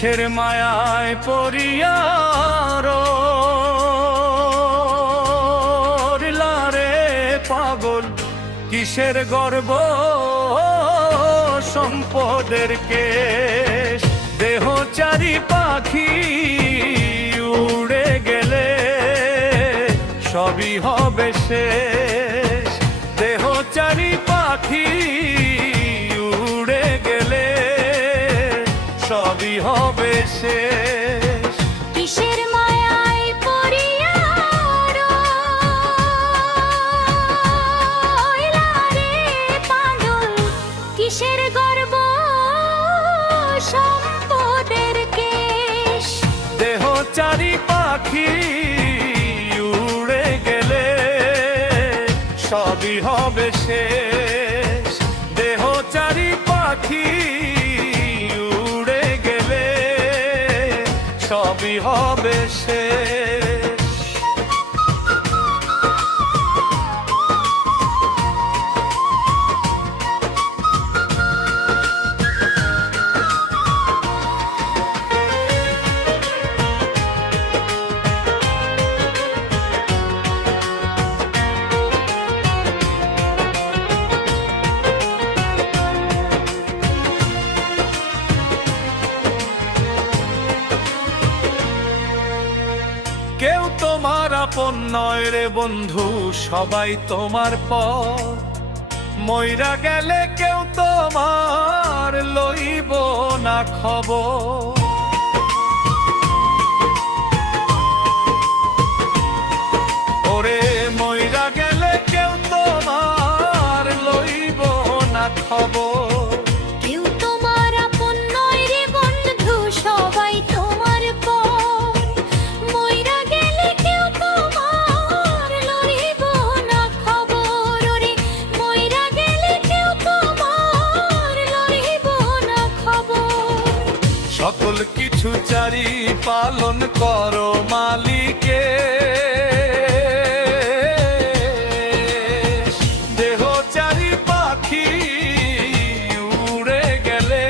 কিসের মায়ায় পড়িয়া রইলারে পাগল, কিসের গর্ব সম্পদের কেশ। দেহচারী পাখি উড়ে গেলে সবই হবে শেষ। দেহচারী পাখি উড়ে গেলে সবই হবে শেষ। কিসের মায়ায় পড়িয়া রইলারে পাগল, কিসের গর্ব সম্পদের কেশ। দেহচারী পাখি উড়ে গেলে সবই হবে শেষ। দেহচারী পাখি উড়ে গেলে সবই হবে শেষ। কেউ তোমার আপন নয় রে বন্ধু, সবাই তোমার পর। মইরা গেলে কেউ তোমার লইব না খবর। ওরে মইরা গেলে কেউ তোমার লইব না খবর। কেউ তোমার আপন নয় রে বন্ধু, সবাই তোমার পর। মইরা গেলে কেউ তোমার লইব না খবর। ওরে মইরা গেলে কেউ তোমার লইব না খবর। সকল কিছু চারি পালন করো মালিকে। দেহচারী পাখি উড়ে গেলে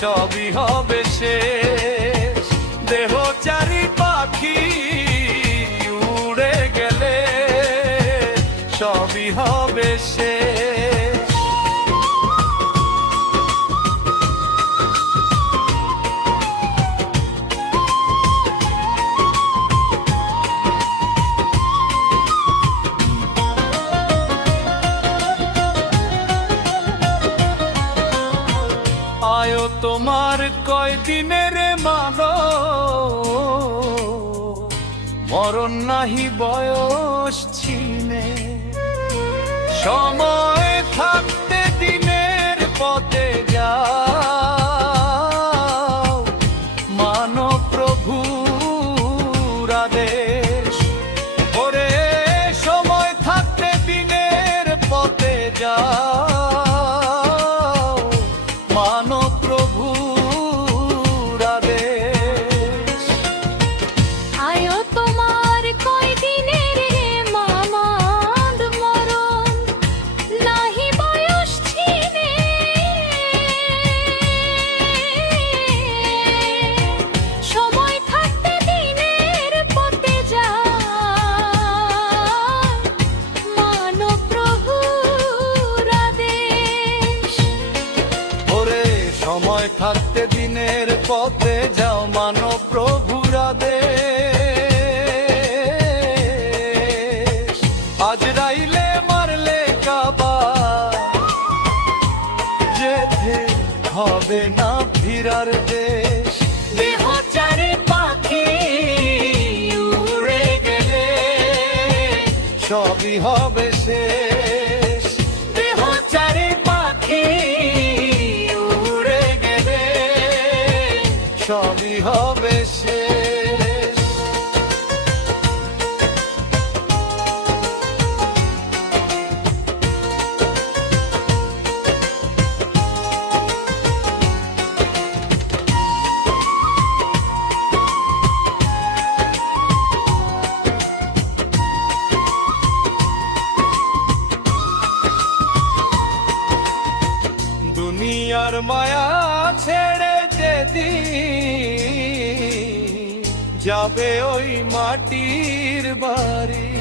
সবই হবে শেষ। দেহচারী পাখি উড়ে গেলে সবই হবে শেষ। আয়ো তোমার কয়দিনের মানো, মরণ নাহি বয়স চিনে। সময় থাকতে দিনের পথে যাও, মানো প্রভুর আদেশ। ওরে সময় থাকতে দিনের পথে যাও, মানো প্রভুর আদেশ। আয়ো তোমার কয়দিনের রে মামাদ, মরণ নাহি বয়স চিনে। সময় থাকতে দিনের পথে যাও, মানো প্রভুর আদেশ। ওরে সময় থাকতে দিনের পথে যাও, মানো প্রভুর আদেশ। আজরাইলে মারলে কাবা, যেতে হবে না ফিরার দেশ। দেহচারী পাখি উড়ে গেলে সবই হবে শেষ। দেহচারী পাখি উড়ে গেলে সবই হবে শেষ। দুনিয়ার মায়া ছেড়ে যে যেদিন যাবে ওই মাটির বাড়ি।